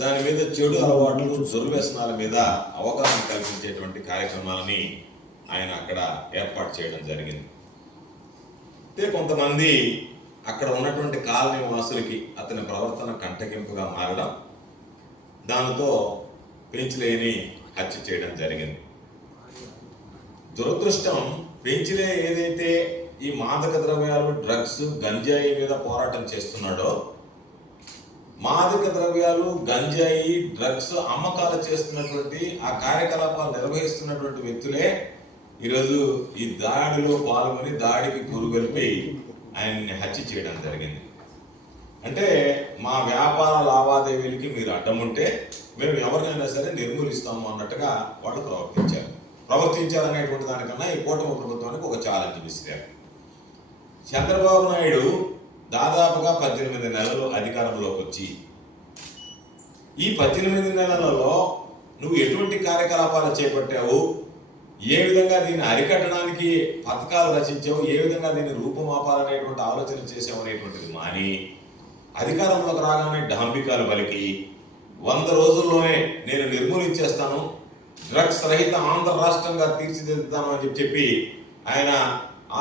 దాని మీద చెడు అలవాట్లు దుర్వ్యసనాల మీద అవగాహన కల్పించేటువంటి కార్యక్రమాలని ఆయన అక్కడ ఏర్పాటు చేయడం జరిగింది. అయితే కొంతమంది అక్కడ ఉన్నటువంటి కాలనీ వాసులకి అతని ప్రవర్తన కంటకింపుగా మారడం దానితో పెంచిలేని హత్య చేయడం జరిగింది. దురదృష్టం పెంచిలే ఏదైతే ఈ మాదక ద్రవ్యాలు డ్రగ్స్ గంజాయి మీద పోరాటం చేస్తున్నాడో మాదక ద్రవ్యాలు గంజాయి డ్రగ్స్ అమ్మకాలు చేస్తున్నటువంటి ఆ కార్యకలాపాలు నిర్వహిస్తున్నటువంటి వ్యక్తులే ఈరోజు ఈ దాడిలో పాల్గొని దాడికి గురుగొలిపి ఆయన్ని హత్య చేయడం జరిగింది. అంటే మా వ్యాపార లావాదేవీలకి మీరు అడ్డం ఉంటే మేము ఎవరినైనా సరే నిర్మూలిస్తాము అన్నట్టుగా వాళ్ళు ప్రవర్తించారు. ప్రవర్తించారనేటువంటి దానికన్నా ఈ కూటమి ప్రభుత్వానికి ఒక ఛాలెంజ్ ఇస్తారు చంద్రబాబు నాయుడు దాదాపుగా పద్దెనిమిది నెలలు అధికారంలోకి వచ్చి ఈ పద్దెనిమిది నెలలలో నువ్వు ఎటువంటి కార్యకలాపాలు చేపట్టావు? ఏ విధంగా దీన్ని అరికట్టడానికి పథకాలు రచించావు? ఏ విధంగా దీన్ని రూపుమాపాలనేటువంటి ఆలోచన చేసావు అనేటువంటిది మాని అధికారంలోకి రాగానే డాంబికాలు పలికి వంద రోజుల్లోనే నేను నిర్మూలించేస్తాను డ్రగ్స్ రహిత ఆంధ్ర రాష్ట్రంగా తీర్చిదిద్దుతాను అని చెప్పి చెప్పి ఆయన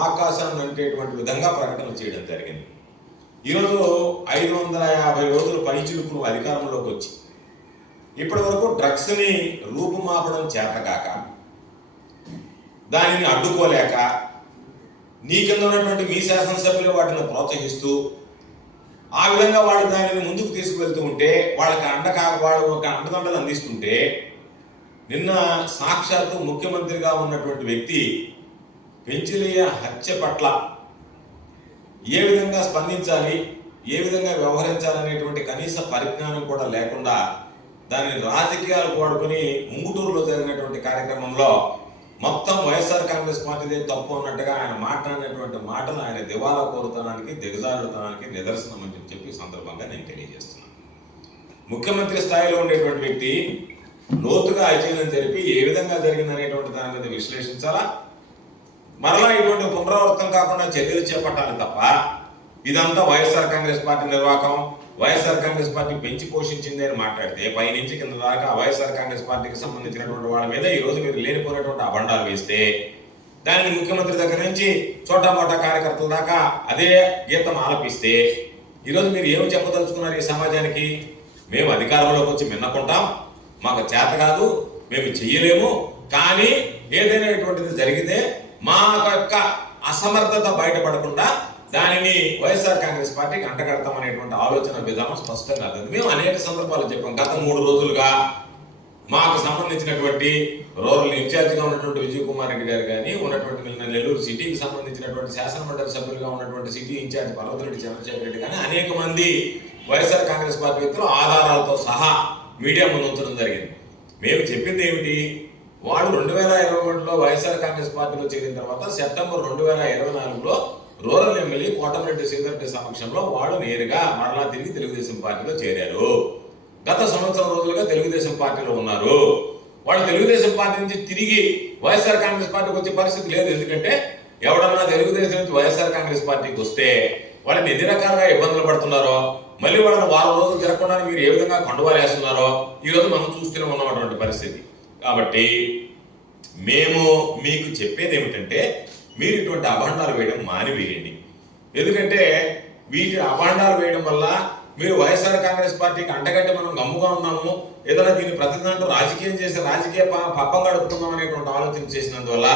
ఆకాశాన్ని అంటేటువంటి విధంగా ప్రకటన చేయడం జరిగింది. ఈరోజు ఐదు వందల యాభై రోజులు పైచిలుకు అధికారంలోకి వచ్చి ఇప్పటి వరకు డ్రగ్స్ని రూపుమాపడం చేతకాక దానిని అడ్డుకోలేక నీ కింద ఉన్నటువంటి మీ శాసనసభ్యులు వాటిని ప్రోత్సహిస్తూ ఆ విధంగా వాళ్ళు దానిని ముందుకు తీసుకువెళ్తూ ఉంటే వాళ్ళకి అండగా వాళ్ళు ఒక అండదండలు అందిస్తుంటే నిన్న సాక్షాత్తు ముఖ్యమంత్రిగా ఉన్నటువంటి వ్యక్తి పెంచిలియ హత్య పట్ల ఏ విధంగా స్పందించాలి ఏ విధంగా వ్యవహరించాలనేటువంటి కనీస పరిజ్ఞానం కూడా లేకుండా దానిని రాజకీయాలు వాడుకుని ముంగుటూరులో జరిగినటువంటి కార్యక్రమంలో మొత్తం వైఎస్ఆర్ కాంగ్రెస్ పార్టీదే తప్పు అన్నట్టుగా ఆయన మాట్లాడినటువంటి మాటలు ఆయన దివాలా కోరుతనానికి దిగజారుతనానికి నిదర్శనం అని చెప్పి సందర్భంగా నేను తెలియజేస్తున్నాను. ముఖ్యమంత్రి స్థాయిలో ఉండేటువంటి వ్యక్తి లోతుగా అధ్యయనం జరిపి ఏ విధంగా జరిగిందనేటువంటి దాని మీద విశ్లేషించాలా? మరలా ఇటువంటి పునరావృతం కాకుండా చర్యలు చేపట్టాలి తప్ప ఇదంతా వైఎస్ఆర్ కాంగ్రెస్ పార్టీ నిర్వాహకం వైఎస్ఆర్ కాంగ్రెస్ పార్టీ పెంచి పోషించింది అని మాట్లాడితే పై నుంచి కింద దాకా వైఎస్ఆర్ కాంగ్రెస్ పార్టీకి సంబంధించినటువంటి వాళ్ళ మీద ఈ రోజు మీరు లేనిపోయినటువంటి అబండాలు వేస్తే దానిని ముఖ్యమంత్రి దగ్గర నుంచి చోటా మోటా కార్యకర్తల దాకా అదే గీతం ఆలపిస్తే ఈరోజు మీరు ఏమి చెప్పదలుచుకున్నారు ఈ సమాజానికి? మేము అధికారంలోకి వచ్చి మిన్నకుంటాం. మాకు చేత కాదు మేము చెయ్యలేము. కానీ ఏదైనాటువంటిది జరిగితే మా యొక్క అసమర్థత బయటపడకుండా దానిని వైఎస్ఆర్ కాంగ్రెస్ పార్టీకి అంటగడతాం అనేటువంటి ఆలోచన విధానం స్పష్టంగా లేదు. మేము అనేక సందర్భాలు చెప్పాం. గత మూడు రోజులుగా మాకు సంబంధించినటువంటి రూరల్ ఇన్ఛార్జిగా ఉన్నటువంటి విజయ్ కుమార్ రెడ్డి గారు కానీ ఉన్నటువంటి నెల్లూరు సిటీకి సంబంధించినటువంటి శాసనమండలి సభ్యులుగా ఉన్నటువంటి సిటీ ఇన్ఛార్జ్ పర్వతిరెడ్డి చంద్రశేఖర్ రెడ్డి కానీ అనేక మంది వైఎస్ఆర్ కాంగ్రెస్ పార్టీ వ్యక్తులు ఆధారాలతో సహా మీడియా ముందు ఉంచడం జరిగింది. మేము చెప్పింది ఏమిటి? వాళ్ళు రెండు వేల ఇరవై ఒకటిలో వైఎస్ఆర్ కాంగ్రెస్ పార్టీలో చేరిన తర్వాత సెప్టెంబర్ రెండు వేల ఇరవై నాలుగులో రూరల్ ఎమ్మెల్యే కోటమిరెడ్డి శ్రీధర్రెడ్డి సమక్షంలో వాళ్ళు నేరుగా మరలా తిరిగి తెలుగుదేశం పార్టీలో చేరారు. గత సంవత్సరం రోజులుగా తెలుగుదేశం పార్టీలో ఉన్నారు. వాళ్ళు తెలుగుదేశం పార్టీ నుంచి తిరిగి వైఎస్ఆర్ కాంగ్రెస్ పార్టీకి వచ్చే పరిస్థితి లేదు. ఎందుకంటే ఎవడన్నా తెలుగుదేశం నుంచి వైఎస్ఆర్ కాంగ్రెస్ పార్టీకి వస్తే వాళ్ళని ఎన్ని రకాలుగా ఇబ్బందులు పడుతున్నారో మళ్ళీ వాళ్ళని వారం రోజులు తిరగకుండా మీరు ఏ విధంగా కొండవారేస్తున్నారో ఈ రోజు మనం చూస్తూనే ఉన్నటువంటి పరిస్థితి. కాబట్టి మేము మీకు చెప్పేది ఏమిటంటే మీరు ఇటువంటి అభాండాలు వేయడం మానివేయండి. ఎందుకంటే వీటి అభాండాలు వేయడం వల్ల మీరు వైఎస్ఆర్ కాంగ్రెస్ పార్టీకి అంటగట్టి మనం గమ్ముగా ఉన్నాము. ఏదైనా దీన్ని ప్రతి దాంట్లో రాజకీయం చేసి రాజకీయ పప్పం గడుపుతున్నాం అనేటువంటి ఆలోచన చేసినందువల్ల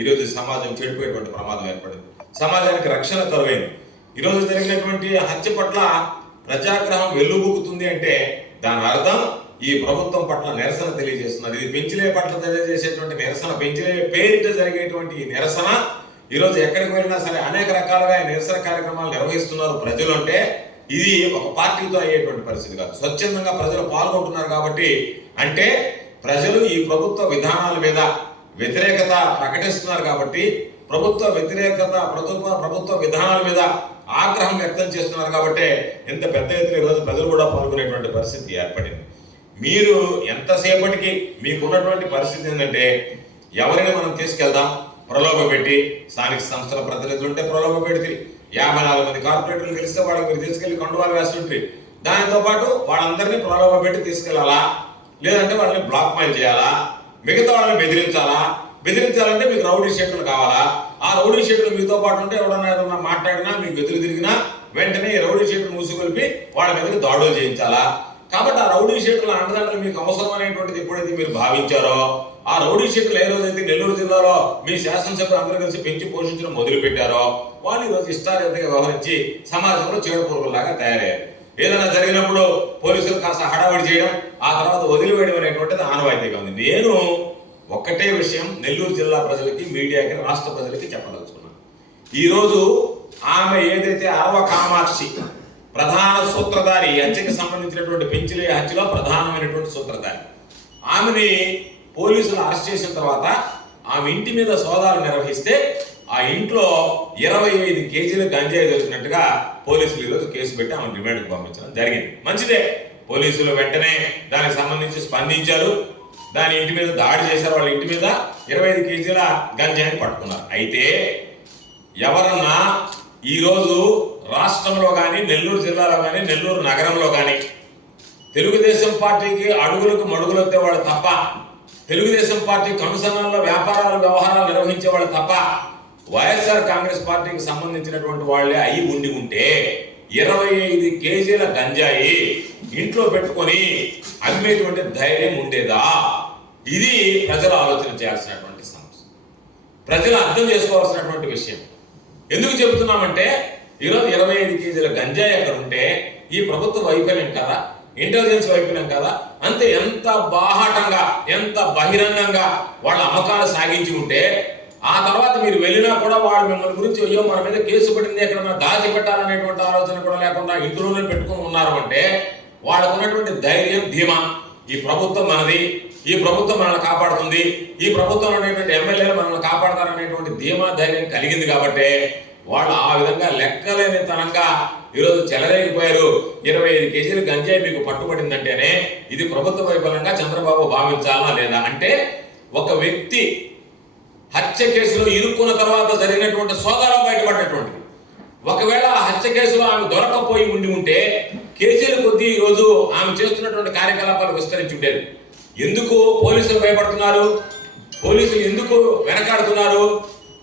ఈరోజు సమాజం చెడిపోయేటువంటి ప్రమాదం ఏర్పడింది. సమాజానికి రక్షణ కరువైంది ఈరోజు జరిగినటువంటి హత్య పట్ల ప్రజాగ్రహం వెల్లుబుకుతుంది అంటే దాని అర్థం ఈ ప్రభుత్వం పట్ల నిరసన తెలియజేస్తున్నారు. ఇది పెంచిలే పట్ల తెలియజేసేటువంటి నిరసన పెంచిలే పేరిట జరిగేటువంటి ఈ నిరసన ఈరోజు ఎక్కడికి వెళ్ళినా సరే అనేక రకాలుగా ఈ నిరసన కార్యక్రమాలు నిర్వహిస్తున్నారు ప్రజలు అంటే ఇది ఒక పార్టీతో అయ్యేటువంటి పరిస్థితి కాదు. స్వచ్ఛందంగా ప్రజలు పాల్గొంటున్నారు కాబట్టి అంటే ప్రజలు ఈ ప్రభుత్వ విధానాల మీద వ్యతిరేకత ప్రకటిస్తున్నారు కాబట్టి ప్రభుత్వ వ్యతిరేకత ప్రభుత్వ ప్రభుత్వ విధానాల మీద ఆగ్రహం వ్యక్తం చేస్తున్నారు కాబట్టి ఇంత పెద్ద ఎత్తున ఈరోజు ప్రజలు కూడా పాల్గొనేటువంటి పరిస్థితి ఏర్పడింది. మీరు ఎంతసేపటికి మీకున్నటువంటి పరిస్థితి ఏంటంటే ఎవరైనా మనం తీసుకెళ్దాం? ప్రలోభ పెట్టి స్థానిక సంస్థల ప్రతినిధులు ఉంటే ప్రలోభ పెడితే యాభై నాలుగు మంది కార్పొరేటర్లు గెలిస్తే వాళ్ళకి మీరు తీసుకెళ్ళి కండువాలు వేస్తుంటే దానితో పాటు వాళ్ళందరినీ ప్రలోభ పెట్టి తీసుకెళ్ళాలా? లేదంటే వాళ్ళని బ్లాక్ మెయిల్ చేయాలా? మిగతా వాళ్ళని బెదిరించాలా? బెదిరించాలంటే మీకు రౌడీ షీట్లు కావాలా? ఆ రౌడీ షీట్లు మీతో పాటు ఉంటే ఎవడన్నా ఏదన్నా మాట్లాడినా మీకు ఎదురు తిరిగినా వెంటనే ఈ రౌడీ షీట్లు మూసుకొలిపి వాళ్ళ మీదకి దాడులు చేయించాలా? కాబట్టి ఆ రౌడీ షీట్ల అండదండలు మీకు అవసరం అనేటువంటిది ఎప్పుడైతే మీరు భావించారో ఆ రౌడీ షీట్లు ఏ రోజైతే నెల్లూరు జిల్లాలో మీ శాసనసభ్యులు అందరూ కలిసి పెంచి పోషించడం మొదలుపెట్టారో వాళ్ళు ఈరోజు ఇష్టారీతిగా వ్యవహరించి సమాజంలో చీడపురుగులాగా తయారయ్యారు. ఏదైనా జరిగినప్పుడు పోలీసులు కాస్త హడావిడి చేయడం ఆ తర్వాత వదిలివేయడం అనేటువంటిది ఆనవాయితీగా ఉంది. నేను ఒక్కటే విషయం నెల్లూరు జిల్లా ప్రజలకి మీడియాకి రాష్ట్ర ప్రజలకి చెప్పదలుచుకున్నాను. ఈరోజు ఆమె ఏదైతే అరవ కామాక్షి ప్రధాన సూత్రధారి ఈ హత్యకి సంబంధించినటువంటి పెంచిలే హత్యలో ప్రధానమైనటువంటి సూత్రధారి. ఆమెని పోలీసులు అరెస్ట్ చేసిన తర్వాత ఆమె ఇంటి మీద సోదాలు నిర్వహిస్తే ఆ ఇంట్లో ఇరవై ఐదు కేజీలు గంజాయి దొరికినట్టుగా పోలీసులు ఈరోజు కేసు పెట్టి ఆమె రిమాండ్కి పంపించడం జరిగింది. మంచిదే. పోలీసులు వెంటనే దానికి సంబంధించి స్పందించారు. దాని ఇంటి మీద దాడి చేశారు. వాళ్ళ ఇంటి మీద ఇరవై ఐదు కేజీల గంజాయిని పట్టుకున్నారు. అయితే ఎవరన్నా ఈరోజు రాష్ట్రంలో కానీ నెల్లూరు జిల్లాలో కానీ నెల్లూరు నగరంలో కానీ తెలుగుదేశం పార్టీకి అడుగులకు మడుగులొత్తే వాళ్ళు తప్ప తెలుగుదేశం పార్టీ కనుసన్నల్లో వ్యాపారాలు వ్యవహారాలు నిర్వహించే వాళ్ళు తప్ప వైఎస్ఆర్ కాంగ్రెస్ పార్టీకి సంబంధించినటువంటి వాళ్ళే అయి ఉండి ఉంటే ఇరవై ఐదు కేజీల గంజాయి ఇంట్లో పెట్టుకొని అమ్మేటువంటి ధైర్యం ఉండేదా? ఇది ప్రజలు ఆలోచన చేయాల్సినటువంటి సమస్య. ప్రజలు అర్థం చేసుకోవాల్సినటువంటి విషయం. ఎందుకు చెబుతున్నామంటే ఈరోజు ఇరవై ఐదు కేజీల గంజాయి అక్కడ ఉంటే ఈ ప్రభుత్వ వైఫల్యం కదా? ఇంటెలిజెన్స్ వైఫల్యం కదా? అంతే ఎంత బాహాటంగా ఎంత బహిరంగంగా వాళ్ళ అమ్మకాలు సాగించి ఉంటే ఆ తర్వాత మీరు వెళ్ళినా కూడా వాళ్ళు మిమ్మల్ని గురించి అయ్యో మన మీద కేసు పడింది ఎక్కడన్నా దాచి పెట్టాలనేటువంటి ఆలోచన కూడా లేకుండా ఇంట్లోనే పెట్టుకొని ఉన్నారు అంటే వాళ్ళకు ఉన్నటువంటి ధైర్యం ధీమా. ఈ ప్రభుత్వం మనది ఈ ప్రభుత్వం మనల్ని కాపాడుతుంది ఈ ప్రభుత్వంలో ఉన్నటువంటి ఎమ్మెల్యేలు మనల్ని కాపాడతారనేటువంటి ధీమా ధైర్యం కలిగింది కాబట్టి వాళ్ళు ఆ విధంగా లెక్కలేని తనంగా ఈరోజు చెలరేగిపోయారు. ఇరవై ఐదు కేజీలు గంజాయి మీకు పట్టుబడిందంటేనే ఇది ప్రభుత్వ వైఫల్యంగా చంద్రబాబు భావించాలా లేదా? అంటే ఒక వ్యక్తి హత్య కేసులో ఇరుక్కున్న తర్వాత జరిగినటువంటి సోదాలు బయటపడినటువంటిది ఒకవేళ ఆ హత్య కేసులో ఆమె దొరకపోయి ఉండి ఉంటే కేజీల కొద్దీ ఈరోజు ఆమె చేస్తున్నటువంటి కార్యకలాపాలు విస్తరించి ఉండేది ఎందుకు పోలీసులు భయపడుతున్నారు? పోలీసులు ఎందుకు వెనకాడుతున్నారు?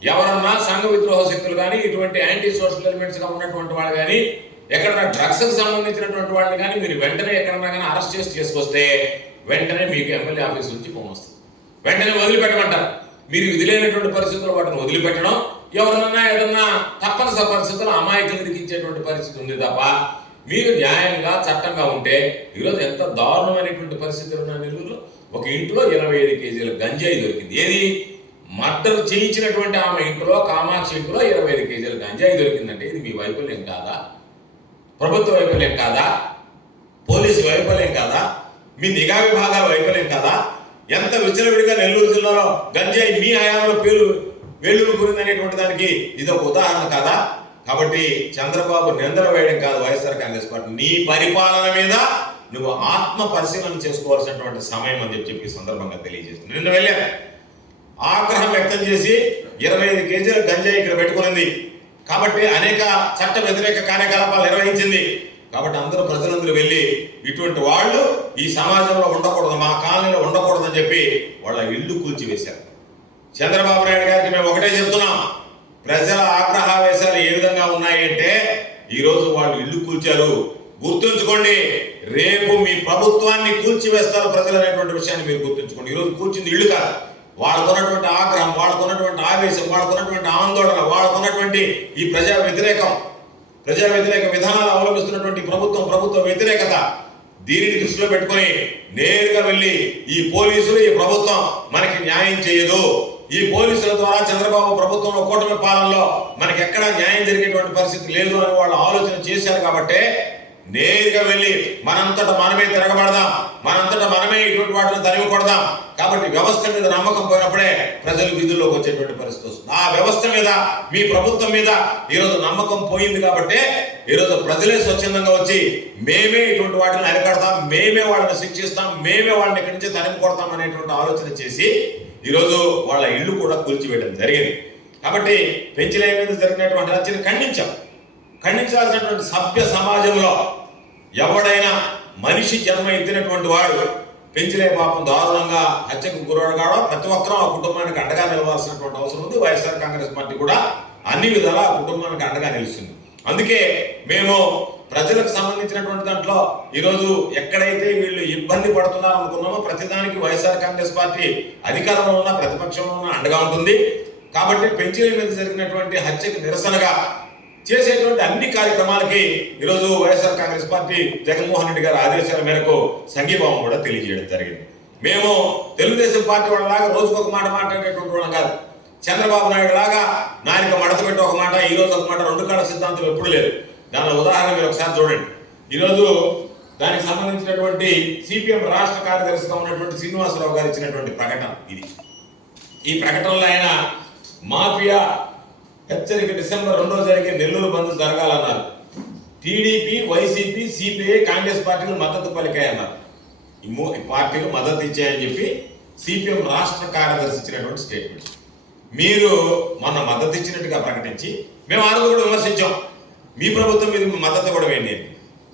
ఎవరన్నా సంఘ విద్రోహ శక్తులు కానీ ఇటువంటి యాంటీ సోషల్ ఎలిమెంట్స్గా ఉన్నటువంటి వాళ్ళు కానీ ఎక్కడన్నా డ్రగ్స్కి సంబంధించినటువంటి వాళ్ళని కానీ మీరు వెంటనే ఎక్కడన్నా కానీ అరెస్ట్ చేసి చేసుకొస్తే వెంటనే మీకు ఎమ్మెల్యే ఆఫీస్ నుంచి ఫోన్ వస్తుంది. వెంటనే వదిలిపెట్టమంటారు. మీరు విధులైనటువంటి పరిస్థితుల్లో వాటిని వదిలిపెట్టడం ఎవరన్నా ఏదన్నా తప్పనిసరి పరిస్థితుల్లో అమాయకులు ఇరికించేటువంటి పరిస్థితి ఉంది తప్ప మీరు న్యాయంగా చట్టంగా ఉంటే ఈరోజు ఎంత దారుణమైనటువంటి పరిస్థితులు ఉన్న నెల్లూరులో? ఒక ఇంట్లో ఇరవై ఐదు కేజీల గంజాయి దొరికింది. ఏది? మర్డర్ చేయించినటువంటి ఆమె ఇంట్లో కామాక్షి ఇంట్లో ఇరవై ఐదు కేజీల గంజాయి దొరికిందంటే ఇది మీ వైఫల్యం కాదా? ప్రభుత్వ వైఫల్యం కాదా? పోలీసు వైఫల్యం కాదా? మీ నిఘా విభాగాల వైఫల్యం కాదా? ఎంత విచ్చలవిడిగా నెల్లూరు జిల్లాలో గంజాయి మీ హయాంలో పేరు వేళ్ళూరు కూరిందనేటువంటి దానికి ఇది ఒక ఉదాహరణ కాదా? కాబట్టి చంద్రబాబు నిందర వేయడం కాదు వైఎస్ఆర్ కాంగ్రెస్ పార్టీ. నీ పరిపాలన మీద నువ్వు ఆత్మ పరిశీలన చేసుకోవాల్సినటువంటి సమయం అని చెప్పి చెప్పి సందర్భంగా తెలియజేస్తుంది నిన్న వెళ్ళాను. ఆగ్రహం వ్యక్తం చేసి ఇరవై ఐదు కేజీల గంజాయి ఇక్కడ పెట్టుకునింది. కాబట్టి అనేక చట్ట వ్యతిరేక కార్యకలాపాలు నిర్వహించింది. కాబట్టి అందరూ ప్రజలందరూ వెళ్ళి ఇటువంటి వాళ్ళు ఈ సమాజంలో ఉండకూడదు మా కాలనీలో ఉండకూడదు అని చెప్పి వాళ్ళ ఇల్లు కూల్చివేశారు. చంద్రబాబు నాయుడు గారికి మేము ఒకటే చెప్తున్నాం ప్రజల ఆగ్రహావేశాలు ఏ విధంగా ఉన్నాయంటే ఈరోజు వాళ్ళు ఇల్లు కూల్చారు. గుర్తుంచుకోండి రేపు మీ ప్రభుత్వాన్ని కూల్చివేస్తారు ప్రజలు అనేటువంటి విషయాన్ని మీరు గుర్తుంచుకోండి. ఈరోజు కూల్చింది ఇల్లు కాదు. వాళ్ళకున్నటువంటి ఆగ్రహం వాళ్ళకున్నటువంటి ఆవేశం వాళ్ళకున్నటువంటి ఆందోళన వాళ్ళకున్నటువంటి ఈ ప్రజా వ్యతిరేకం ప్రజా వ్యతిరేక విధానాలు అవలంబిస్తున్నటువంటి ప్రభుత్వం ప్రభుత్వ వ్యతిరేకత దీనిని దృష్టిలో పెట్టుకొని నేరుగా వెళ్ళి ఈ పోలీసులు ఈ ప్రభుత్వం మనకి న్యాయం చేయదు. ఈ పోలీసుల ద్వారా చంద్రబాబు ప్రభుత్వంలో కూటమి పాలనలో మనకి ఎక్కడా న్యాయం జరిగేటువంటి పరిస్థితి లేదు అని వాళ్ళు ఆలోచన చేశారు కాబట్టి నేరుగా వెళ్ళి మనంతట మనమే తిరగబడదాం మనంతట మనమే ఇటువంటి వాటిని తరిమి కొడదాం. కాబట్టి వ్యవస్థ మీద నమ్మకం పోయినప్పుడే ప్రజలు విధుల్లోకి వచ్చేటువంటి పరిస్థితి వస్తుంది. ఆ వ్యవస్థ మీద మీ ప్రభుత్వం మీద ఈరోజు నమ్మకం పోయింది కాబట్టి ఈరోజు ప్రజలే స్వచ్ఛందంగా వచ్చి మేమే ఇటువంటి వాటిని అరికడతాం మేమే వాళ్ళని శిక్షిస్తాం మేమే వాళ్ళని ఇక్కడి నుంచి తరిమి కొడతాం అనేటువంటి ఆలోచన చేసి ఈరోజు వాళ్ళ ఇల్లు కూడా కూల్చివేయడం జరిగింది. కాబట్టి పెంచిలే మీద జరిగినటువంటి రచన ఖండించాం. ఖండించాల్సినటువంటి సభ్య సమాజంలో ఎవడైనా మనిషి జన్మ ఎత్తినటువంటి వాడు పెంచిలే పాపం దారుణంగా హత్యకు గురగాడో ప్రతి ఒక్కరూ ఆ కుటుంబానికి అండగా నిలవాల్సినటువంటి అవసరం ఉంది. వైఎస్ఆర్ కాంగ్రెస్ పార్టీ కూడా అన్ని విధాలా ఆ కుటుంబానికి అండగా నిలుస్తుంది. అందుకే మేము ప్రజలకు సంబంధించినటువంటి దాంట్లో ఈరోజు ఎక్కడైతే వీళ్ళు ఇబ్బంది పడుతున్నారు అనుకున్నామో ప్రతిదానికి వైఎస్ఆర్ కాంగ్రెస్ పార్టీ అధికారంలో ఉన్న ప్రతిపక్షంలో ఉన్న అండగా ఉంటుంది. కాబట్టి పెంచిన మీద జరిగినటువంటి హత్యకు నిరసనగా చేసేటువంటి అన్ని కార్యక్రమాలకి ఈరోజు వైఎస్ఆర్ కాంగ్రెస్ పార్టీ జగన్మోహన్ రెడ్డి గారి ఆదేశాల మేరకు సంఘీభావం కూడా తెలియజేయడం జరిగింది. మేము తెలుగుదేశం పార్టీ వాళ్ళలాగా రోజుకు ఒక మాట మాట్లాడేటువంటి వాళ్ళం కాదు. చంద్రబాబు నాయుడు లాగా నాయక మడత పెట్టి ఒక మాట ఈ రోజు ఒక మాట రెండు కాళ్ళ సిద్ధాంతం ఎప్పుడు లేదు. దానిలో ఉదాహరణ మీరు ఒకసారి చూడండి. ఈరోజు దానికి సంబంధించినటువంటి సిపిఎం రాష్ట్ర కార్యదర్శిగా ఉన్నటువంటి శ్రీనివాసరావు గారు ఇచ్చినటువంటి ప్రకటన ఇది. ఈ ప్రకటనలో ఆయన మాఫియా హెచ్చరిక డిసెంబర్ రెండో జరిగే నెల్లూరు బంద్ జరగాలన్నారు. టీడీపీ వైసీపీ సిపిఐ కాంగ్రెస్ పార్టీలు మద్దతు పలికాయన్నారు. ఈ మూ- పార్టీలు మద్దతు ఇచ్చాయని చెప్పి సిపిఎం రాష్ట్ర కార్యదర్శి ఇచ్చినటువంటి స్టేట్మెంట్. మీరు మొన్న మద్దతు ఇచ్చినట్టుగా ప్రకటించి మేము ఆ రోజు కూడా విమర్శించాం. మీ ప్రభుత్వం మీద మద్దతు కూడా వేయండి.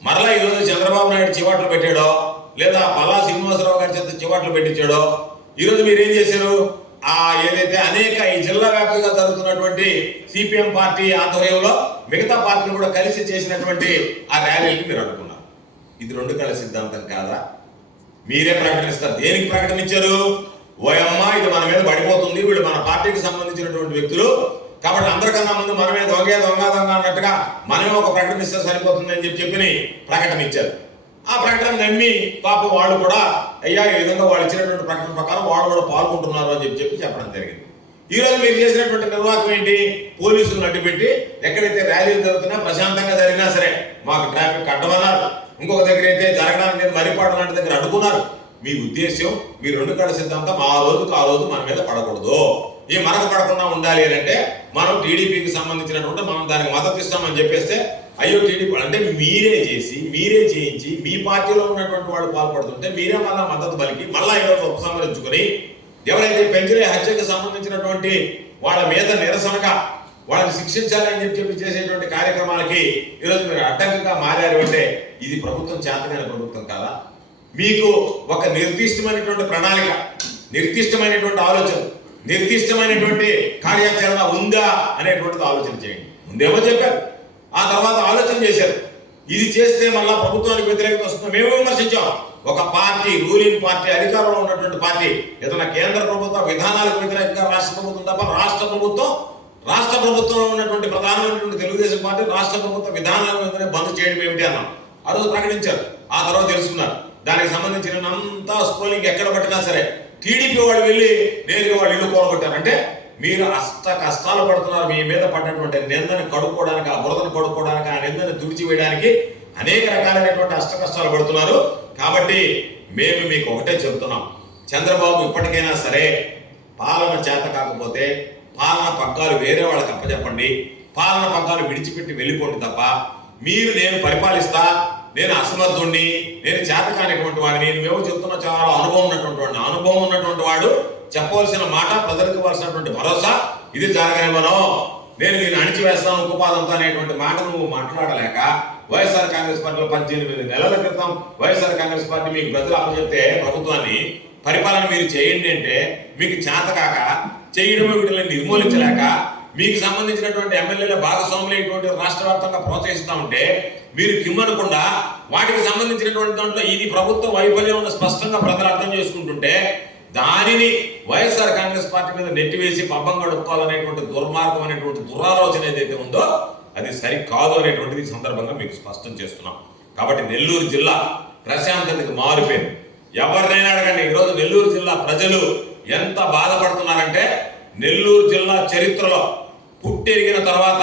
మరలా ఈరోజు చంద్రబాబు నాయుడు చివాట్లు పెట్టాడో లేదా పల్లా శ్రీనివాసరావు గారి చేత చివాట్లు పెట్టించాడో ఈరోజు మీరు ఏం చేశారు? ఆ ఏదైతే అనేక ఈ జిల్లా వ్యాప్తంగా జరుగుతున్నటువంటి సిపిఎం పార్టీ ఆధ్వర్యంలో మిగతా పార్టీలు కూడా కలిసి చేసినటువంటి ఆ ర్యాలీలకు మీరు అనుకున్నారు. ఇది రెండు కళ సిద్ధాంతం కాదా? మీరే ప్రకటిస్తారు దేనికి ప్రకటించారు ఓయమ్మ ఇది మన మీద పడిపోతుంది. వీళ్ళు మన పార్టీకి సంబంధించినటువంటి వ్యక్తులు. కాబట్టి అందరికన్నా ముందు మనమే దొంగ దొంగ దొంగ అన్నట్టుగా మనమే ఒక ప్రకటన ఇస్తే సరిపోతుంది అని చెప్పి చెప్పి ప్రకటన ఇచ్చారు. ఆ ప్రకటన నమ్మి పాపం వాళ్ళు కూడా అయ్యా ఈ విధంగా వాళ్ళు ఇచ్చినటువంటి ప్రకటన ప్రకారం వాళ్ళు కూడా పాల్గొంటున్నారు అని చెప్పి చెప్పి చెప్పడం జరిగింది. ఈ రోజు మీరు చేసినటువంటి నిర్వాహకం ఏంటి? పోలీసులు అడ్డుపెట్టి ఎక్కడైతే ర్యాలీలు జరుగుతున్నా ప్రశాంతంగా జరిగినా సరే మాకు ట్రాఫిక్ అడ్డమన్నారు ఇంకొక దగ్గర అయితే జరగడానికి లేదు మరిపాడు లాంటి దగ్గర అడ్డుకున్నారు. మీ ఉద్దేశం మీ రెండు కళ్ళ సిద్ధాంతం ఆ రోజుకు ఆ రోజు మన మీద పడకూడదు. ఈ మనకు పడకుండా ఉండాలి అని అంటే మనం టీడీపీకి సంబంధించినటువంటి మనం దానికి మద్దతు ఇస్తామని చెప్పేస్తే అయ్యో టీడీపీ అంటే మీరే చేసి మీరే చేయించి మీ పార్టీలో ఉన్నటువంటి వాళ్ళు పాల్పడుతుంటే మీరే మళ్ళా మద్దతు పలికి మళ్ళా ఈరోజు ఉపసంహరించుకొని ఎవరైతే పెంచలే హత్యకు సంబంధించినటువంటి వాళ్ళ మీద నిరసనగా వాళ్ళని శిక్షించాలని చెప్పి చెప్పి చేసేటువంటి కార్యక్రమాలకి ఈరోజు మీరు అడ్డంకంగా మారారు అంటే ఇది ప్రభుత్వం చేతనైన ప్రభుత్వం కాదా? మీకు ఒక నిర్దిష్టమైనటువంటి ప్రణాళిక నిర్దిష్టమైనటువంటి ఆలోచన నిర్దిష్టమైనటువంటి కార్యాచరణ ఉందా అనేటువంటిది ఆలోచన చేయండి. ముందేమో చెప్పారు. ఆ తర్వాత ఆలోచన చేశారు. ఇది చేస్తే మళ్ళా ప్రభుత్వానికి వ్యతిరేకత వస్తుంది. మేము విమర్శించాం. ఒక పార్టీ రూలింగ్ పార్టీ అధికారంలో ఉన్నటువంటి పార్టీ ఏదైనా కేంద్ర ప్రభుత్వ విధానాలకు వ్యతిరేకంగా రాష్ట్ర ప్రభుత్వం తప్ప రాష్ట్ర ప్రభుత్వం రాష్ట్ర ప్రభుత్వంలో ఉన్నటువంటి ప్రధానమైనటువంటి తెలుగుదేశం పార్టీ రాష్ట్ర ప్రభుత్వ విధానాల మీదనే బంద్ చేయడం ఏమిటి అన్నాం. ఆ రోజు ప్రకటించారు. ఆ తర్వాత తెలుసుకున్నారు. దానికి సంబంధించిన అంతా స్క్రోలింగ్ ఎక్కడ పట్టినా సరే టీడీపీ వాళ్ళు వెళ్ళి నేరుగా వాళ్ళు ఇల్లు కోరగొట్టారు అంటే మీరు అష్ట కష్టాలు పడుతున్నారు మీ మీద పడినటువంటి నిందని కడుక్కోవడానికి ఆ బురదను కడుక్కోవడానికి ఆ నిందని తుడిచివేయడానికి అనేక రకాలైనటువంటి అష్ట కష్టాలు పడుతున్నారు. కాబట్టి మేము మీకు ఒకటే చెబుతున్నాం చంద్రబాబు ఇప్పటికైనా సరే పాలన చేత కాకపోతే పాలన పగ్గాలు వేరే వాళ్ళకి అప్పచెప్పండి పాలన పగ్గాలు విడిచిపెట్టి వెళ్ళిపోండి తప్ప మీరు నేను పరిపాలిస్తా నేను అసమర్థుణ్ణి నేను చేత కానిటువంటి వాడిని మేము చెప్తున్న చాలా అనుభవం ఉన్నటువంటి వాడిని. అనుభవం ఉన్నటువంటి వాడు చెప్పవలసిన మాట ప్రజలకు ఇవ్వాల్సినటువంటి భరోసా ఇది జరగనివ్వను నేను నేను అణిచివేస్తాను ఉపాదంతో అనేటువంటి మాట నువ్వు మాట్లాడలేక వైఎస్ఆర్ కాంగ్రెస్ పార్టీలో పద్దెనిమిది నెలల క్రితం వైఎస్ఆర్ కాంగ్రెస్ పార్టీ మీకు ప్రజలు అప్పచెప్తే ప్రభుత్వాన్ని పరిపాలన మీరు చేయండి అంటే మీకు చేతకాక చేయడమే వీటిని నిర్మూలించలేక మీకు సంబంధించినటువంటి ఎమ్మెల్యేల భాగస్వాములైనటువంటి రాష్ట్ర వ్యాప్తంగా ప్రోత్సహిస్తా ఉంటే మీరు కిమ్మనకుండా వాటికి సంబంధించినటువంటి దాంట్లో ఇది ప్రభుత్వ వైఫల్యం ఉన్న స్పష్టంగా ప్రజలు అర్థం చేసుకుంటుంటే దానిని వైఎస్ఆర్ కాంగ్రెస్ పార్టీ మీద నెట్టివేసి పబ్బం గడుపుకోవాలనేటువంటి దుర్మార్గం అనేటువంటి దురాలోచన ఏదైతే ఉందో అది సరికాదు అనేటువంటిది ఈ సందర్భంగా మీకు స్పష్టం చేస్తున్నాం. కాబట్టి నెల్లూరు జిల్లా ప్రశాంతతకి మారిపోయింది. ఎవరినైనా అడగండి ఈరోజు నెల్లూరు జిల్లా ప్రజలు ఎంత బాధపడుతున్నారంటే నెల్లూరు జిల్లా చరిత్రలో పుట్టెరిగిన తర్వాత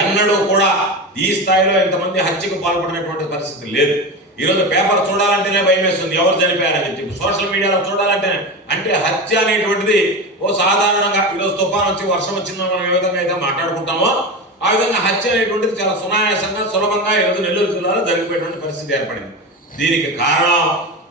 ఎన్నడూ కూడా ఈ స్థాయిలో ఇంతమంది హత్యకు పాల్పడినటువంటి పరిస్థితి లేదు. ఈరోజు పేపర్ చూడాలంటేనే భయం వేస్తుంది ఎవరు చనిపోయారని చెప్పి. సోషల్ మీడియాలో చూడాలంటే అంటే హత్య అనేటువంటిది ఓ సాధారణంగా ఈరోజు తుఫాన్ వచ్చి వర్షం వచ్చిందో మనం ఏ విధంగా అయితే మాట్లాడుకుంటామో ఆ విధంగా హత్య అనేటువంటిది చాలా సునాయాసంగా సులభంగా ఈరోజు నెల్లూరు జిల్లాలో జరిగిపోయేటువంటి పరిస్థితి ఏర్పడింది. దీనికి కారణం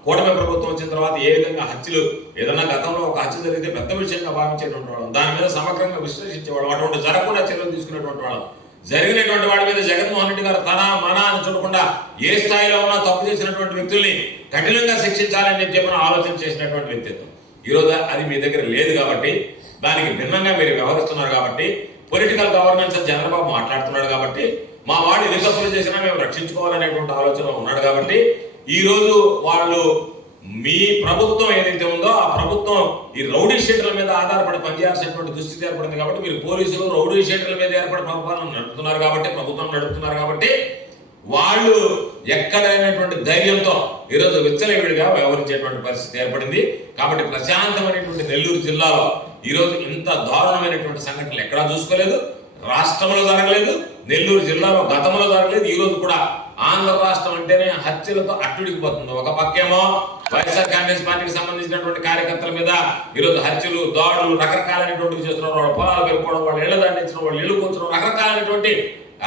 కూటమి ప్రభుత్వం వచ్చిన తర్వాత ఏ విధంగా హత్యలు ఏదైనా గతంలో ఒక హత్య జరిగితే పెద్ద విషయంగా భావించేటువంటి వాళ్ళం. దాని మీద సమగ్రంగా విశ్లేషించేవాళ్ళం. అటువంటి జరగకుండా చర్యలు తీసుకునేటువంటి వాళ్ళం. జరిగినటువంటి వాడి మీద జగన్మోహన్ రెడ్డి గారు తన మన అని చూడకుండా ఏ స్థాయిలో ఉన్నా తప్పు చేసినటువంటి వ్యక్తుల్ని కఠినంగా శిక్షించాలని చెప్పి ఆలోచన చేసినటువంటి వ్యక్తిత్వం ఈరోజు అది మీ దగ్గర లేదు కాబట్టి దానికి భిన్నంగా మీరు వ్యవహరిస్తున్నారు కాబట్టి పొలిటికల్ గవర్నెన్స్ చంద్రబాబు మాట్లాడుతున్నాడు కాబట్టి మా వాడు ఎన్ని తప్పులు చేసినా మేము రక్షించుకోవాలనేటువంటి ఆలోచన ఉన్నాడు కాబట్టి ఈ రోజు వాళ్ళు మీ ప్రభుత్వం ఏదైతే ఉందో ఆ ప్రభుత్వం ఈ రౌడీ షీటర్ల మీద ఆధారపడి పనిచేయాల్సినటువంటి దుస్థితి ఏర్పడింది కాబట్టి మీరు పోలీసులు రౌడీ షీటర్ల మీద ఏర్పడి ప్రభుత్వం నడుపుతున్నారు కాబట్టి ప్రభుత్వం నడుపుతున్నారు కాబట్టి వాళ్ళు ఎక్కడైనటువంటి ధైర్యంతో ఈరోజు విచ్చలవిడిగా వ్యవహరించేటువంటి పరిస్థితి ఏర్పడింది. కాబట్టి ప్రశాంతమైనటువంటి నెల్లూరు జిల్లాలో ఈరోజు ఇంత దారుణమైనటువంటి సంఘటనలు ఎక్కడా చూసుకోలేదు రాష్ట్రంలో జరగలేదు నెల్లూరు జిల్లాలో గతంలో జరగలేదు. ఈరోజు కూడా ఆంధ్ర రాష్ట్రం అంటేనే హత్యలతో అట్టుడికి పోతుంది. ఒక పక్కేమో వైఎస్ఆర్ కాంగ్రెస్ పార్టీకి సంబంధించినటువంటి కార్యకర్తల మీద ఈరోజు హత్యలు దాడులు రకరకాలైనటువంటివి చేస్తున్నారు. వాళ్ళ పొలాలు పెరుకోవడం వాళ్ళు ఇళ్ళ దండించడం వాళ్ళు ఇల్లు కూర్చోవడం రకరకాలైనటువంటి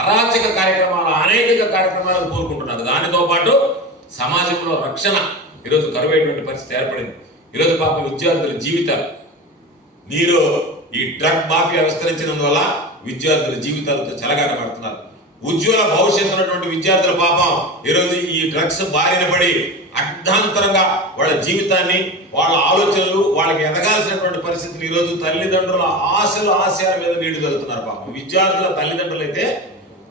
అరాచక కార్యక్రమాలు అనేక కార్యక్రమాలను కోరుకుంటున్నారు. దానితో పాటు సమాజంలో రక్షణ ఈరోజు కరువైనటువంటి పరిస్థితి ఏర్పడింది. ఈరోజు పాప విద్యార్థుల జీవితాలు. మీరు ఈ డ్రగ్ మాఫియా విస్తరించినందువల్ల విద్యార్థుల జీవితాలతో చెలగాటపడుతున్నారు. ఉజ్వల భవిష్యత్తు ఉన్నటువంటి విద్యార్థుల పాపం. ఈరోజు ఈ డ్రగ్స్ బారిన పడి అర్ధాంతరంగా వాళ్ళ జీవితాన్ని వాళ్ళ ఆలోచనలు వాళ్ళకి ఎదగాల్సినటువంటి పరిస్థితులు ఈరోజు తల్లిదండ్రుల ఆశలు ఆశయాల మీద నీడు చదువుతున్నారు పాపం. విద్యార్థుల తల్లిదండ్రులు అయితే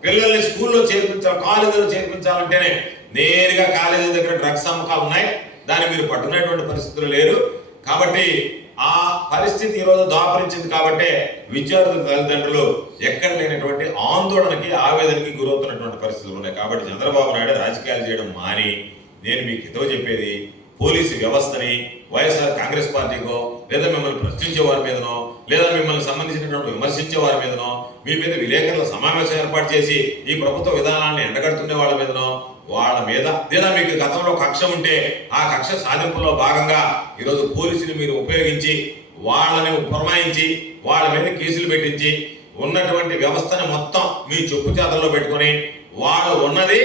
పిల్లల్ని స్కూల్లో చేర్పించాలి కాలేజీలో చేర్పించాలంటేనే నేరుగా కాలేజీ దగ్గర డ్రగ్స్ అమ్మకాలు ఉన్నాయి. దాన్ని మీరు పట్టుకునేటువంటి పరిస్థితులు లేరు. కాబట్టి ఆ పరిస్థితి ఈరోజు దాపరించింది కాబట్టి విద్యార్థుల తల్లిదండ్రులు ఎక్కడ లేనటువంటి ఆందోళనకి ఆవేదనకి గురవుతున్నటువంటి పరిస్థితులు ఉన్నాయి. కాబట్టి చంద్రబాబు నాయుడు రాజకీయాలు చేయడం మాని నేను మీకు హితవు చెప్పేది పోలీసు వ్యవస్థని వైఎస్ఆర్ కాంగ్రెస్ పార్టీకో లేదా మిమ్మల్ని ప్రశ్నించే వారి మీదనో లేదా మిమ్మల్ని సంబంధించినటువంటి విమర్శించే వారి మీదనో మీ మీద విలేకరుల సమావేశం ఏర్పాటు చేసి ఈ ప్రభుత్వ విధానాన్ని ఎండగడుతున్న వాళ్ళ మీదనో వాళ్ళ మీద లేదా మీకు గతంలో కక్ష ఉంటే ఆ కక్ష సాధింపులో భాగంగా ఈరోజు పోలీసులు మీరు ఉపయోగించి వాళ్ళని పురమాయించి వాళ్ళ మీద కేసులు పెట్టించి ఉన్నటువంటి వ్యవస్థను మొత్తం మీ చెప్పు చేతల్లో పెట్టుకొని వాళ్ళు ఉన్నది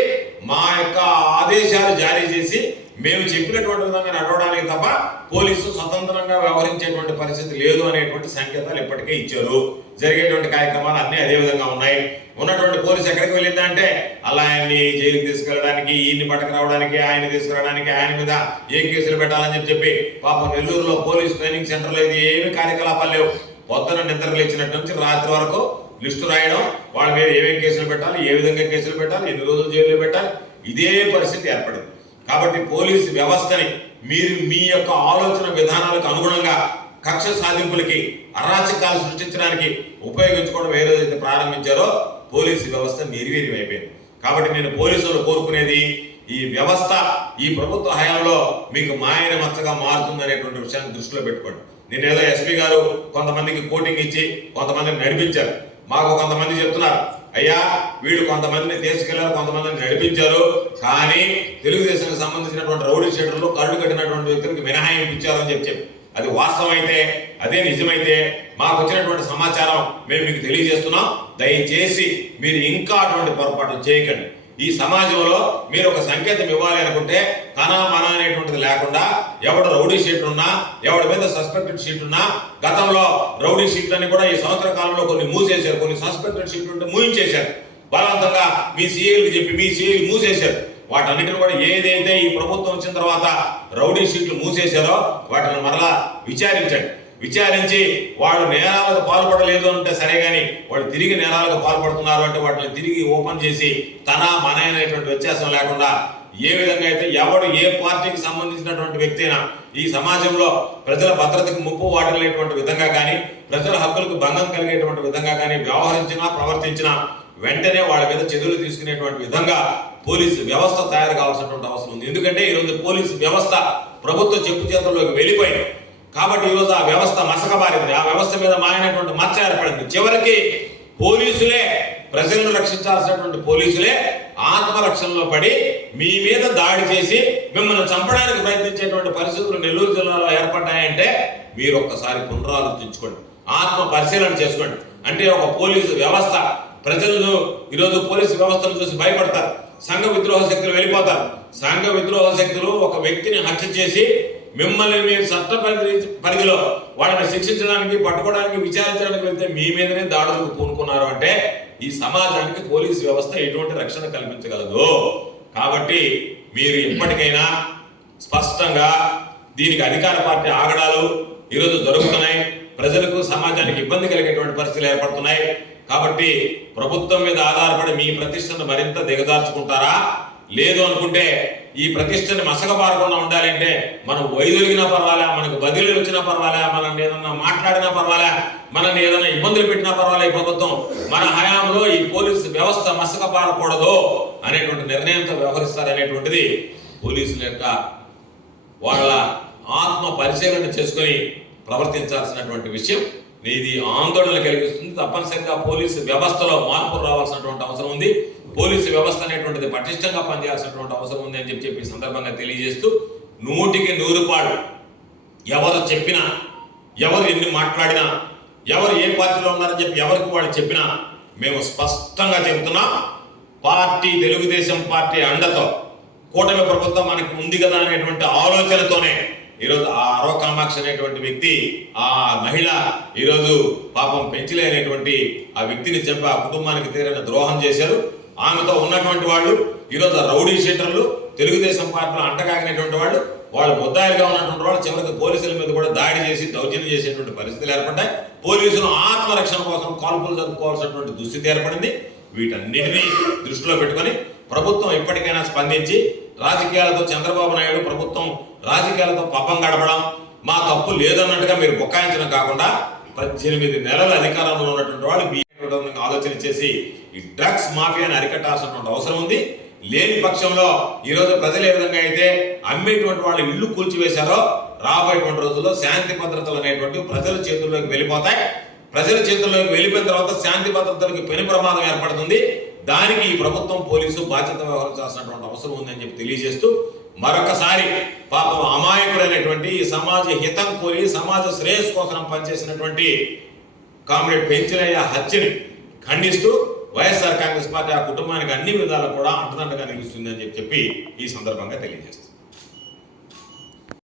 మా యొక్క ఆదేశాలు జారీ చేసి మేము చెప్పినటువంటి విధంగా నడవడానికి తప్ప పోలీసు స్వతంత్రంగా వ్యవహరించేటువంటి పరిస్థితి లేదు అనేటువంటి సంకేతాలు ఇప్పటికే ఇచ్చారు. జరిగేటువంటి కార్యక్రమాలు అన్నీ అదే విధంగా ఉన్నాయి. ఉన్నటువంటి పోలీసు ఎక్కడికి వెళ్ళిందంటే అలా ఆయన్ని జైలుకి తీసుకెళ్ళడానికి ఈయన్ని పట్టుకురావడానికి ఆయన తీసుకురావడానికి ఆయన మీద ఏ కేసులు పెట్టాలని చెప్పి చెప్పి పాపం నెల్లూరులో పోలీస్ ట్రైనింగ్ సెంటర్లో ఇది ఏమి కార్యకలాపాలు లేవు. పొద్దున నిద్ర లేచినట్టు నుంచి రాత్రి వరకు లిస్టు రాయడం వాళ్ళ మీద ఏమేమి కేసులు పెట్టాలి ఏ విధంగా కేసులు పెట్టాలి ఎన్ని రోజులు జైల్లో పెట్టాలి ఇదే పరిస్థితి ఏర్పడింది. కాబట్టి పోలీసు వ్యవస్థని మీరు మీ యొక్క ఆలోచన విధానాలకు అనుగుణంగా కక్ష సాధింపులకి అరాచకాలు సృష్టించడానికి ఉపయోగించుకోవడం ఏ రోజైతే ప్రారంభించారో పోలీసు వ్యవస్థ నిర్వీర్యమైపోయింది. కాబట్టి నేను పోలీసులు కోరుకునేది ఈ వ్యవస్థ ఈ ప్రభుత్వ హయాంలో మీకు మాయన మచ్చగా మారుతుంది అనేటువంటి విషయాన్ని దృష్టిలో పెట్టుకోండి. నేను ఏదో ఎస్పీ గారు కొంతమందికి కోటింగ్ ఇచ్చి కొంతమందిని నడిపించారు. మాకు కొంతమంది చెప్తున్నారు అయ్యా వీళ్ళు కొంతమందిని తీసుకెళ్ళారు కొంతమందిని నడిపించారు కానీ తెలుగుదేశానికి సంబంధించినటువంటి రౌడీ షీటర్లు కళ్ళు కట్టినటువంటి వ్యక్తులకు మినహాయింపు ఇచ్చారని చెప్పి చెప్పి. అది వాస్తవం అయితే అదే నిజమైతే మాకు వచ్చినటువంటి సమాచారం మేము మీకు తెలియజేస్తున్నాం. దయచేసి మీరు ఇంకా అటువంటి పొరపాటు చేయకండి. ఈ సమాజంలో మీరు ఒక సంకేతం ఇవ్వాలి అనుకుంటే తన మన అనేటువంటిది లేకుండా ఎవడు రౌడీ షీట్ ఉన్నా ఎవడి మీద సస్పెక్టెడ్ షీట్ ఉన్నా గతంలో రౌడీ షీట్లని కూడా ఈ సంవత్సర కాలంలో కొన్ని మూసేశారు కొన్ని సస్పెక్టెడ్ షీట్లు ఉంటే మూయించేశారు. బలవంతంగా మీ సీఏలకు చెప్పి మీ సీఏలు మూసేశారు. వాటన్నిటిని కూడా ఏదైతే ఈ ప్రభుత్వం వచ్చిన తర్వాత రౌడీ షీట్లు మూసేశారో వాటిని మరలా విచారించండి. విచారించి వాళ్ళు నేరాలకు పాల్పడలేదు అంటే సరే కానీ వాళ్ళు తిరిగి నేరాలకు పాల్పడుతున్నారు అంటే వాటిని తిరిగి ఓపెన్ చేసి తన మన అనేటువంటి వ్యత్యాసం లేకుండా ఏ విధంగా అయితే ఎవడు ఏ పార్టీకి సంబంధించినటువంటి వ్యక్తి అయినా ఈ సమాజంలో ప్రజల భద్రతకు ముప్పు వాటిల్లేటువంటి విధంగా కానీ ప్రజల హక్కులకు భంగం కలిగేటువంటి విధంగా కానీ వ్యవహరించినా ప్రవర్తించినా వెంటనే వాళ్ళ మీద చర్యలు తీసుకునేటువంటి విధంగా పోలీసు వ్యవస్థ తయారు కావాల్సినటువంటి అవసరం ఉంది. ఎందుకంటే ఈరోజు పోలీసు వ్యవస్థ ప్రభుత్వ చెప్పు చేతుల్లోకి వెళ్ళిపోయింది. కాబట్టి ఈరోజు ఆ వ్యవస్థ మసకబారింది ఆ వ్యవస్థ మీద మాయనటువంటి మచ్చ ఏర్పడింది. చివరికి పోలీసులే ప్రజలను రక్షించాల్సినటువంటి పోలీసులే ఆత్మరక్షణలో పడి మీ మీద దాడి చేసి మిమ్మల్ని చంపడానికి ప్రయత్నించేటువంటి పరిస్థితులు నెల్లూరు జిల్లాలో ఏర్పడ్డాయంటే మీరు ఒక్కసారి పునరాలోచించుకోండి. ఆత్మ పరిశీలన చేసుకోండి. అంటే ఒక పోలీసు వ్యవస్థ ప్రజలు ఈరోజు పోలీసు వ్యవస్థను చూసి భయపడతారు. సంఘ విద్రోహ శక్తులు వెళ్ళిపోతారు. సంఘ విద్రోహ శక్తులు ఒక వ్యక్తిని హత్య చేసి మిమ్మల్ని మీరు చట్ట పరిధి పరిధిలో వాళ్ళని శిక్షించడానికి పట్టుకోవడానికి విచారించడానికి వెళ్తే మీ మీదనే దాడులకు పూనుకున్నారు అంటే ఈ సమాజానికి పోలీస్ వ్యవస్థ ఎటువంటి రక్షణ కల్పించగలదు. కాబట్టి మీరు ఎప్పటికైనా స్పష్టంగా దీనికి అధికార పార్టీ ఆగడాలు ఈరోజు జరుగుతున్నాయి. ప్రజలకు సమాజానికి ఇబ్బంది కలిగేటువంటి పరిస్థితులు ఏర్పడుతున్నాయి. కాబట్టి ప్రభుత్వం మీద ఆధారపడి మీ ప్రతిష్టను మరింత దిగజార్చుకుంటారా? లేదు అనుకుంటే ఈ ప్రతిష్టని మసకబారకుండా ఉండాలంటే మనం వైదొలిగినా పర్వాలా మనకు బదిలీ వచ్చినా పర్వాలా మనం ఏదన్నా మాట్లాడినా పర్వాలా మనల్ని ఏదైనా ఇబ్బందులు పెట్టినా పర్వాలే ఈ ప్రభుత్వం. మన హయాంలో ఈ పోలీసు వ్యవస్థ మసకబారకూడదు అనేటువంటి నిర్ణయంతో వ్యవహరిస్తారనేటువంటిది పోలీసుల యొక్క వాళ్ళ ఆత్మ పరిశీలన చేసుకొని ప్రవర్తించాల్సినటువంటి విషయం. ఇది ఆందోళన కలిగిస్తుంది. తప్పనిసరిగా పోలీసు వ్యవస్థలో మార్పులు రావాల్సినటువంటి అవసరం ఉంది. పోలీసు వ్యవస్థ అనేటువంటిది పటిష్టంగా పనిచేయాల్సినటువంటి అవసరం ఉంది అని చెప్పి చెప్పి సందర్భంగా తెలియజేస్తూ నూటికి నూరు పాడు ఎవరు చెప్పినా ఎవరు ఎన్ని మాట్లాడినా ఎవరు ఏ పార్టీలో ఉన్నారని చెప్పి ఎవరికి వాళ్ళు చెప్పినా మేము స్పష్టంగా చెబుతున్నాం. పార్టీ తెలుగుదేశం పార్టీ అండతో కూటమి ప్రభుత్వం మనకి ఉంది కదా అనేటువంటి ఆలోచనతోనే ఈరోజు ఆ అరవ కామాక్షి అనేటువంటి వ్యక్తి ఆ మహిళ ఈరోజు పాపం పెంచలేనటువంటి ఆ వ్యక్తిని చెప్పి ఆ కుటుంబానికి తీరైన ద్రోహం చేశారు. ఆమెతో ఉన్నటువంటి వాళ్ళు ఈరోజు రౌడీ షీటర్లు తెలుగుదేశం పార్టీలో అంటకాగినటువంటి వాళ్ళు వాళ్ళు ముద్దాయిలుగా ఉన్నటువంటి వాళ్ళు చివరికి పోలీసుల మీద కూడా దాడి చేసి దౌర్జన్యం చేసేటువంటి పరిస్థితులు ఏర్పడ్డాయి. పోలీసులు ఆత్మరక్షణ కోసం కాల్పులు జరుపుకోవాల్సినటువంటి దుస్థితి ఏర్పడింది. వీటన్నిటినీ దృష్టిలో పెట్టుకొని ప్రభుత్వం ఇప్పటికైనా స్పందించి రాజకీయాలతో చంద్రబాబు నాయుడు ప్రభుత్వం రాజకీయాలతో పాపం గడపడం మా తప్పు లేదన్నట్టుగా మీరు బుకాయించడం కాకుండా పద్దెనిమిది నెలల అధికారంలో ఉన్నటువంటి వాళ్ళు ఆలోచన చేసి ఈ డ్రగ్స్ మాఫియాని అరికట్టాల్సినటువంటి అవసరం ఉంది. లేని పక్షంలో ఈరోజు ప్రజలు ఏ విధంగా అయితే అమ్మేటువంటి వాళ్ళు ఇల్లు కూల్చివేశారో రాబోయేటువంటి రోజుల్లో శాంతి భద్రతలు అనేటువంటి ప్రజల చేతుల్లోకి వెళ్ళిపోతాయి. ప్రజల చేతుల్లోకి వెళ్ళిపోయిన తర్వాత శాంతి భద్రతలకు పెను ప్రమాదం ఏర్పడుతుంది. దానికి ఈ ప్రభుత్వం పోలీసు బాధ్యత వ్యవహరించాల్సినటువంటి అవసరం ఉందని చెప్పి తెలియజేస్తూ మరొకసారి పాపం అమాయకుడైనటువంటి ఈ సమాజ హితం కోరి సమాజ శ్రేయస్సు కోసం పనిచేసినటువంటి కామ్రేడ్ పెంచులయ్య హత్యని ఖండిస్తూ వైఎస్ఆర్ కాంగ్రెస్ పార్టీ ఆ కుటుంబానికి అన్ని విధాలు కూడా అంటదండగా నిలుస్తుంది అని చెప్పి చెప్పి ఈ సందర్భంగా తెలియజేస్తుంది